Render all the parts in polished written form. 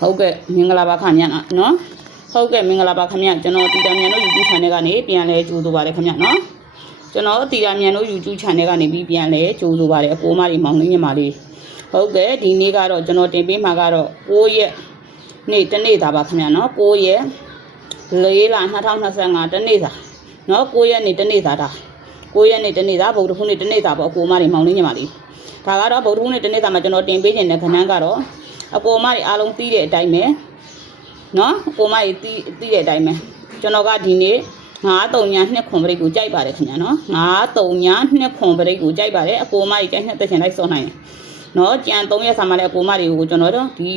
ဟုတ်ကဲ့မင်္ဂလာပါခင်ဗျာနော်ဟုတ်ကဲ့မင်္ဂလာပါခင်ဗျာကျွန်တော်တီတာမြန်တို့ YouTube channel ကနေပြန်လဲကြိုးဆိုပါတယ်ခင်ဗျာနော်ကျွန်တော်တီတာမြန်တို့ YouTube channel ကနေပြီးပြန်လဲကြိုးဆိုပါတယ်အကိုမတွေမောင်လေးညီမလေးဟုတ်ကဲ့ဒီနေ့ကတော့ကျွန်တော်တင်ပေးမှာကတော့9ရက်နေ့တနေ့သာပါခင်ဗျာနော်9ရက်4လ2025တနေ့သာနော်9ရက်နေ့တနေ့သာဒါ9ရက်နေ့တနေ့သာဗုဒ္ဓဖူးနေ့တနေ့သာပေါ့အကိုမတွေမောင်လေးညီမလေးဒါကတော့ဗုဒ္ဓဖူးနေ့တနေ့သာမှာကျွန်တော်တင်ပေးခြင်းတဲ့ခဏန်းကတော့အကိုမတွေအားလုံးသိတဲ့အတိုင်းပဲနော်အကိုမတွေသိတဲ့အတိုင်းပဲကျွန်တော်ကဒီနေ့932ခွန်ပရိတ်ကိုကြိုက်ပါတယ်ခင်ဗျာနော်932ခွန်ပရိတ်ကိုကြိုက်ပါတယ်အကိုမတွေကြိုက်တဲ့ချင်လိုက်စောနိုင်နော်ကြံ3ရက်ဆာမှလည်းအကိုမတွေကိုကျွန်တော်တို့ဒီ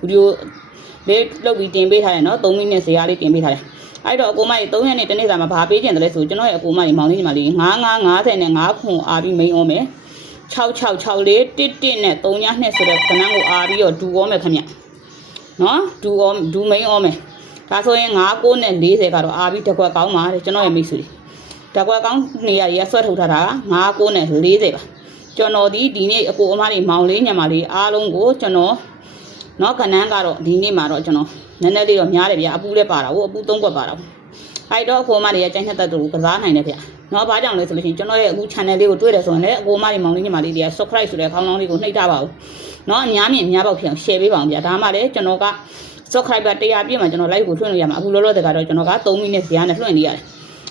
ဗီဒီယိုလေးလုပ်ပြီးတင်ပေးထားတယ်နော်3မိနစ်ဇာတ်လေးတင်ပေးထားတယ်အဲ့တော့အကိုမတွေ3ရက်နေ့တနေ့စာမှာဘာပေးကြတယ်လဲဆိုကျွန်တော်ရဲ့အကိုမတွေမောင်လေးညီမလေး9955ခွန်အားပြီးမိန်အောင်မယ်666လေး11နဲ့3ည2ဆိုတဲ့ခဏကိုအားပြီးတော့ဒူအောင်မယ်ခင်ဗျနော်ဒူမိန်အောင်မယ်ဒါဆိုရင်59နဲ့40ကတော့အားပြီးတစ်ခွက်ကောင်းပါတယ်ကျွန်တော်ရဲ့မိတ်ဆွေတစ်ခွက်ကောင်းနေရဆွဲထုတ်ထားတာ59နဲ့40ပါကျွန်တော်ဒီနေ့အကိုအမတွေမောင်လေးညမလေးအားလုံးကိုကျွန်တော်နော်ခဏကတော့ဒီနေ့မှာတော့ကျွန်တော်နည်းနည်းလေးတော့များတယ်ဗျအပူလည်းပါတာဟုတ်အပူ3ခွက်ပါတာအဲ့တော့အကိုအမတွေရဲ့ကြိုက်တဲ့တူကစားနိုင်တယ်ဗျနော်ဘာကြောင့်လဲဆိုလို့ရှိရင်ကျွန်တော်ရဲ့အခု channel လေးကိုတွေ့တယ်ဆိုရင်လည်းအကိုအမတွေမောင်လေးညီမလေးတွေက subscribe ဆိုတဲ့ခေါင်းလောင်းလေးကိုနှိပ်ထားပါဦးနော်အများမြင်အများပေါက်ဖြစ်အောင် share ပေးပါအောင်ဗျဒါမှလည်းကျွန်တော်က subscriber 100ပြည့်မှာကျွန်တော် live ကိုထွန်းလို့ရမှာအခုလောလောဆယ်ကတော့ကျွန်တော်က3မိနစ်ဇာတ်နဲ့လွှင့်နေရတယ်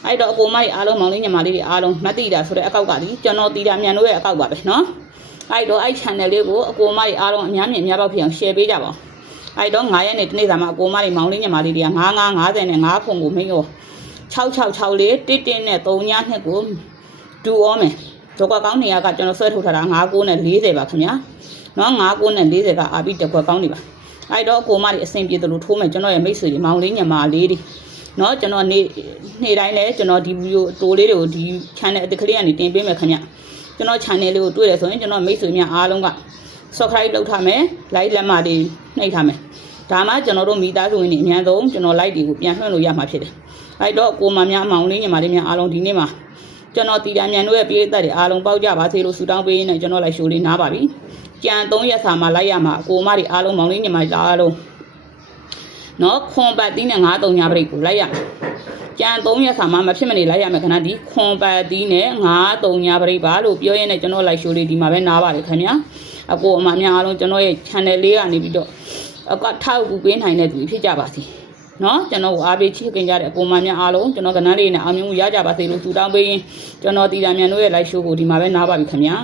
အဲ့တော့အကိုအမတွေအားလုံးမောင်လေးညီမလေးတွေအားလုံးမသိတာဆိုတဲ့အကောက်ကဒီကျွန်တော်တီတာမြန်တို့ရဲ့အကောက်ပါပဲနော်အဲ့တော့အဲ့ channel လေးကိုအကိုအမတွေအားလုံးအများမြင်အများပေါက်ဖြစ်အောင် share ပေးကြပါဦးအဲ့တော့9ရက်နေ့တနေ့စာမှာအကိုအမတွေမောင်လေးညီမလေးတွေက9950ခွန်ကိုမိရော666လေး11နဲ့3ည2ကိုဒူအောင်မယ်ဒုက္ခကောင်းနေရကကျွန်တော်ဆွဲထုတ်ထားတာ59နဲ့40ပါခင်ဗျာနော်59နဲ့40ကအာပြီးတစ်ခွက်ကောင်းနေပါအဲ့တော့အကိုမတွေအဆင်ပြေတယ်လို့ထိုးမယ်ကျွန်တော်ရဲ့မိတ်ဆွေတွေမောင်လေးညီမလေးတွေနော်ကျွန်တော်နေ့တိုင်းလဲကျွန်တော်ဒီဗီဒီယိုတိုးလေးတွေကိုဒီ channel အသစ်ကလေးကနေတင်ပေးမယ်ခင်ဗျကျွန်တော် channel လေးကိုတွေ့တယ်ဆိုရင်ကျွန်တော်မိတ်ဆွေများအားလုံးက subscribe လုပ်ထားမယ် like လက်မတွေနှိပ်ထားမယ်ဒါမှကျွန်တော်တို့မိသားစုဝင်တွေအများဆုံးကျွန်တော် like တွေကိုပြန်လွှင့်လို့ရမှာဖြစ်တယ်အဲ့တော့ကိုမများမောင်လေးညီမလေးများအားလုံးဒီနေ့မှာကျွန်တော်တီတာမြန်တို့ရဲ့ပြည်သက်တွေအားလုံးပေါက်ကြပါစေလို့ဆုတောင်းပေးနေကျွန်တော်လိုက်ရှိုးလေးနားပါပြီကြံ3ရက်စာမှာလိုက်ရမှာအကိုမတွေအားလုံးမောင်လေးညီမတွေအားလုံးနော်ခွန်ပတ်တီးနဲ့93ညပရိတ်ကိုလိုက်ရကြံ3ရက်စာမှာမဖြစ်မနေလိုက်ရမယ်ခဏဒီခွန်ပတ်တီးနဲ့93ညပရိတ်ပါလို့ပြောရင်းနဲ့ကျွန်တော်လိုက်ရှိုးလေးဒီမှာပဲနားပါတယ်ခင်ဗျာအကိုအမများအားလုံးကျွန်တော်ရဲ့ channel လေးကနေပြီးတော့အကထောက်ကူပေးနိုင်တဲ့သူဖြစ်ကြပါစေနော်ကျွန်တော်ကိုအားပေးချစ်ခင်ကြတဲ့အကိုမများအားလုံးကျွန်တော်ကဏ္ဍလေးနဲ့အောင်မြင်မှုရကြပါစေလို့ဆုတောင်းပေးရင်ကျွန်တော်တီတာမြန်တို့ရဲ့ live show ကိုဒီမှာပဲနားပါပြီခင်ဗျာ